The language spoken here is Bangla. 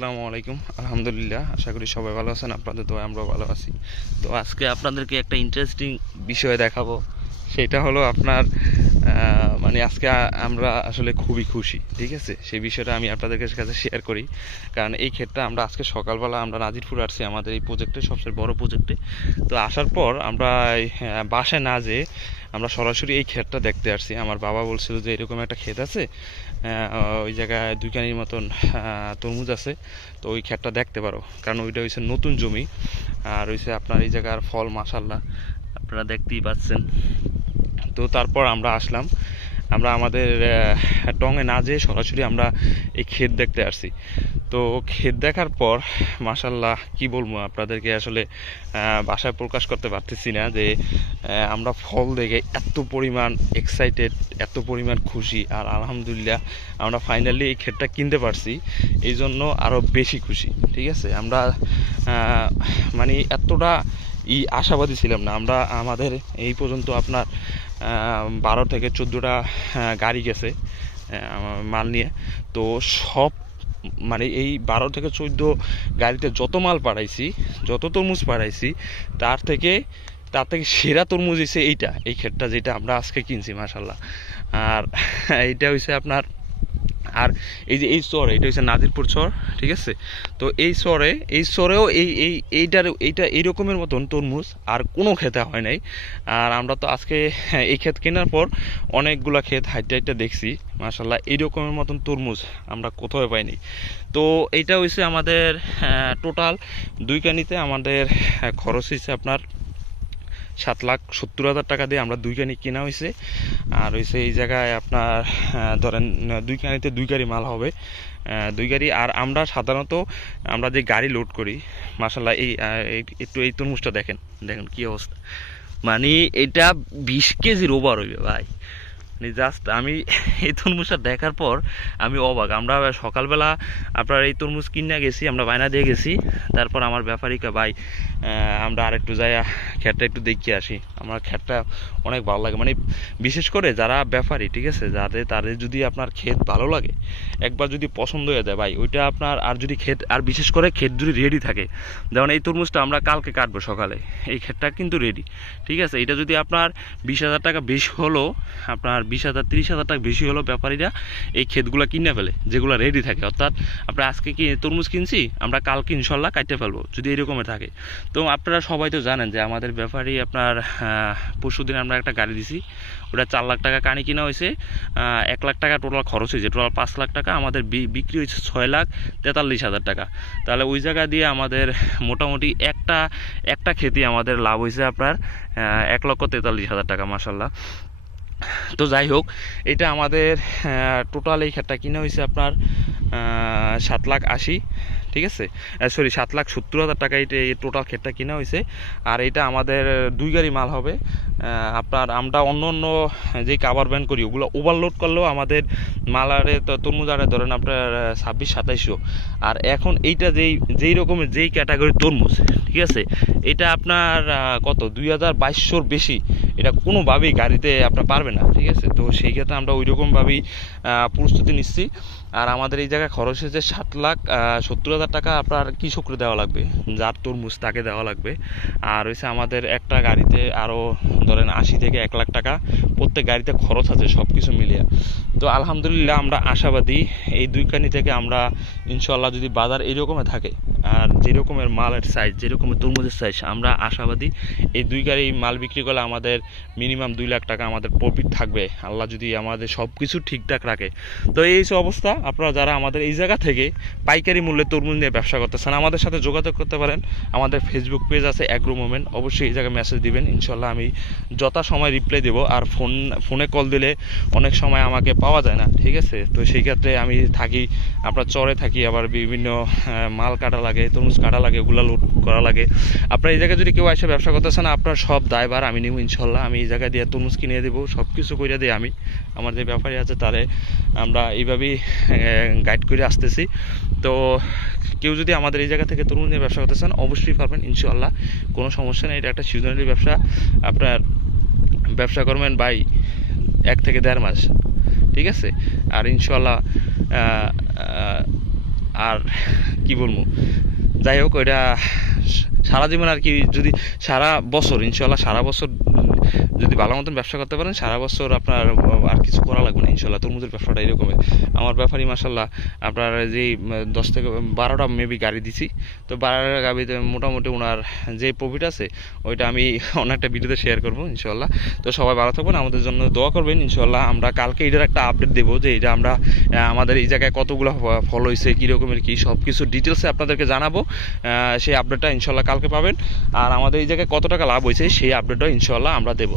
আসসালামু আলাইকুম। আলহামদুলিল্লাহ, আশা করি সবাই ভালো আছেন, আপনাদের তো আমরাও ভালো আছি। তো আজকে আপনাদেরকে একটা ইন্টারেস্টিং বিষয় দেখাবো। সেটা হলো আপনার মানে আজকে আমরা আসলে খুবই খুশি, ঠিক আছে? সেই বিষয়টা আমি আপনাদের কাছে শেয়ার করি। কারণ এই ক্ষেত্রে আমরা আজকে সকালবেলা আমরা নাজিরপুর আসছি, আমাদের এই প্রজেক্টে সবচেয়ে বড় প্রজেক্টে তো আসার পর আমরা বাসে না যেয়ে আমরা সরাসরি এই ক্ষেতটা দেখতে আসছি। আমার বাবা বলছিল যে এরকম একটা ক্ষেত আছে ওই জায়গায় দুইখানির মতন তরমুজ আছে, তো ওই ক্ষেতটা দেখতে পারো। কারণ ওইটা হচ্ছে নতুন জমি, আর হচ্ছে আপনার এই জায়গার ফল মাসাল্লাহ আপনারা দেখতেই পাচ্ছেন। তো তারপর আমরা আসলাম। আমরা আমাদের টঙে না যেয়ে সরাসরি আমরা এই ক্ষেত দেখতে আসছি। তো ক্ষেত দেখার পর মাসাল্লাহ কি বলব আপনাদেরকে আসলে বাসায় প্রকাশ করতে পারতেছি না যে আমরা ফল দেখে এত পরিমাণ এক্সাইটেড এত পরিমাণ খুশি আর আলহামদুলিল্লাহ আমরা ফাইনালি এই ক্ষেতটা কিনতে পারছি। এই জন্য আরও বেশি খুশি, ঠিক আছে? আমরা মানে এতটা ই আশাবাদী ছিলাম না। আমরা আমাদের এই পর্যন্ত আপনার বারো থেকে চোদ্দোটা গাড়ি গেছে মাল নিয়ে। তো সব মানে এই বারো থেকে চোদ্দ গাড়িতে যত মাল পাঠাইছি, যত তরমুজ পাড়াইছি তার থেকে তার থেকে সেরা তরমুজ হয়েছে এইটা, এই ক্ষেতটা যেটা আমরা আজকে কিনছি মাসাল্লাহ আর এইটা হয়েছে আপনার আর এই যে এই চর, এটা হচ্ছে নাজিরপুর চর, ঠিক আছে? তো এই চরে, এই চরেও এই এই, এইটার, এইটা এইরকমের মতন তরমুজ আর কোনো খেতে হয় নাই। আর আমরা তো আজকে এই ক্ষেত কেনার পর অনেকগুলা ক্ষেত হাইটে হাইটে দেখছি মাসাল্লাহ এইরকমের মতন তরমুজ আমরা কোথাও পাইনি। তো এইটা হয়েছে আমাদের টোটাল দুই কানিতে আমাদের খরচ হয়েছে আপনার সাত লাখ সত্তর হাজার টাকা দিয়ে আমরা দুই কানি কেনা হয়েছে। আর হয়েছে এই জায়গায় আপনার ধরেন দুই কানিতে দুই গাড়ি মাল হবে। দুই গাড়ি, আর আমরা সাধারণত আমরা যে গাড়ি লোড করি মাসাল্লাহ এই একটু এই তরমুজটা দেখেন দেখেন কি অবস্থা। মানে এটা বিশ কেজির ওভার হইবে ভাই। জাস্ট আমি এই তরমুজটা দেখার পর আমি অবাক। আমরা সকালবেলা আপনার এই তরমুজ কিনে গেছি, আমরা বায়না দিয়ে গেছি। তারপর আমার ব্যাপারিকা ভাই আমরা আর একটু যাই খ্যাটটা একটু দেখিয়ে আসি। আমার খ্যাটটা অনেক ভালো লাগে। মানে বিশেষ করে যারা ব্যাপারী, ঠিক আছে, যাদের, তাদের যদি আপনার ক্ষেত ভালো লাগে, একবার যদি পছন্দ হয়ে যায়, ভাই, ওইটা আপনার আর যদি ক্ষেত, আর বিশেষ করে ক্ষেত যদি রেডি থাকে, যেমন এই তরমুজটা আমরা কালকে কাটবো সকালে, এই ক্ষেতটা কিন্তু রেডি ঠিক আছে? এটা যদি আপনার বিশ হাজার টাকা বেশি হলো, আপনার বিশ হাজার, তিরিশ হাজার টাকা বেশি হলো ব্যাপারীরা এই ক্ষেতগুলো কিনে ফেলে, যেগুলো রেডি থাকে। অর্থাৎ আমরা আজকে কি তরমুজ কিনছি? আমরা কালকে ইনশাল্লাহ কাটতে ফেলব, যদি এরকমের থাকে। তো আপনারা সবাই তো জানেন যে আমাদের ব্যাপারী আপনার পরশু দিন আমরা একটা গাড়ি দিছি। ওটা চার লাখ টাকা কানি কিনা হয়েছে। এক লাখ টাকা টোটাল খরচ হয়েছে। টোটাল পাঁচ লাখ টাকা আমাদের বিক্রি হয়েছে ছয় লাখ তেতাল্লিশ হাজার টাকা। তাহলে ওই জায়গা দিয়ে আমাদের মোটামুটি একটা একটা খেতে আমাদের লাভ হয়েছে আপনার এক লক্ষ তেতাল্লিশ হাজার টাকা মাসাল্লাহ তো যাই হোক, এটা আমাদের টোটাল এই ক্ষেতটা কিনা হয়েছে আপনার সাত লাখ আশি, ঠিক আছে? সরি সাত লাখ সত্তর হাজার টাকা এটা এই টোটাল ক্ষেতটা কিনা হয়েছে আর এটা আমাদের দুই গাড়ি মাল হবে। আপনার আমরা অন্য অন্য যে কাভার ব্যান করি, ওগুলো ওভারলোড করলেও আমাদের মালারে তো তরমুজ আরে ধরেন আপনার ছাব্বিশ, সাতাইশশো। আর এখন এইটা যেই যেই রকমের যেই ক্যাটাগরি তরমুজ, ঠিক আছে? এটা আপনার কত? দুই হাজার বাইশশোর বেশি। এটা কোনোভাবেই গাড়িতে আপনার পারবে না, ঠিক আছে? তো সেই ক্ষেত্রে আমরা ওই রকমভাবেই প্রস্তুতি নিচ্ছি। আর আমাদের এই জায়গায় খরচ হয়েছে সাত লাখ সত্তর হাজার টাকা আপনার কৃষকরে দেওয়া লাগবে যার তরমুজ তাকে দেওয়া লাগবে। আর হয়েছে আমাদের একটা গাড়িতে আরও ধরেন আশি থেকে এক লাখ টাকা প্রত্যেক গাড়িতে খরচ আছে সব কিছু মিলিয়ে। তো আলহামদুলিল্লাহ আমরা আশাবাদী, এই দুই কানি থেকে আমরা ইনশাল্লাহ যদি বাজার এইরকমের থাকে আর যেরকমের মালের সাইজ যেরকমের তরমুজের সাইজ আমরা আশাবাদী এই দুই গাড়ি মাল বিক্রি করলে আমাদের মিনিমাম দুই লাখ টাকা আমাদের প্রফিট থাকবে। আল্লাহ যদি আমাদের সব কিছু ঠিকঠাক রাখে। তো এই সব অবস্থা। আপনারা যারা আমাদের এই জায়গা থেকে পাইকারি মূল্যে তরমুজ নিয়ে ব্যবসা করতেছেন, আমাদের সাথে যোগাযোগ করতে পারেন। আমাদের ফেসবুক পেজ আছে অ্যাগ্রো মোমেন্ট অবশ্যই এই জায়গায় মেসেজ দিবেন। ইনশাল্লাহ আমি যথা সময় রিপ্লাই দেবো। আর ফোন ফোনে কল দিলে অনেক সময় আমাকে পাওয়া যায় না। ঠিক আছে? তো সেই ক্ষেত্রে আমি থাকি আপনার চরে থাকি, আবার বিভিন্ন মাল কাটা লাগে, তরমুজ কাটা লাগে, ওগুলো লোড করা লাগে। আপনার এই জায়গায় যদি কেউ এসে ব্যবসা করতেছেন আপনার সব দায়ভার আমি নিব ইনশাল্লাহ। আমি এই জায়গায় দিয়ে তরমুজ কিনে দেবো সব কিছু করে দিই আমি। আমার যে ব্যাপারী আছে তারে আমরা এইভাবেই গাইড করে আসতেছি। তো কেউ যদি আমাদের এই জায়গা থেকে তরমুজ নিয়ে ব্যবসা করতে চান, অবশ্যই পারবেন ইনশাল্লাহ। কোনো সমস্যা নেই, এটা একটা সিজনালি ব্যবসা। আপনার ব্যবসা করবেন বাই এক থেকে দেড় মাস, ঠিক আছে? আর ইনশাল্লাহ আর কি বলব? যাই হোক, ওইটা সারা জীবন আর কি যদি সারা বছর ইনশাল্লাহ সারা বছর যদি ভালো মতন ব্যবসা করতে পারেন, সারা বছর আপনার আর কিছু করা লাগবে না ইনশাল্লাহ তরমুজের ব্যবসাটা এরকমই আমার ব্যাপারই মাসাল্লাহ আপনার যে দশ থেকে বারোটা মেবি গাড়ি দিছি। তো বারোটা গাড়িতে মোটামুটি ওনার যে প্রফিট আছে, ওইটা আমি অনেকটা ভিডিওতে শেয়ার করব ইনশাল্লাহ তো সবাই ভালো থাকবেন, আমাদের জন্য দোয়া করবেন ইনশাল্লাহ আমরা কালকে এটার একটা আপডেট দেবো যে, এটা আমরা আমাদের এই জায়গায় কতগুলো ফল হয়েছে কী রকমের কী সব কিছু ডিটেলসে আপনাদেরকে জানাব। সেই আপডেটটা ইনশাল্লাহ কালকে পাবেন। আর আমাদের এই জায়গায় কত টাকা লাভ হয়েছে সেই আপডেটটা ইনশাল্লাহ আমরা দেবো।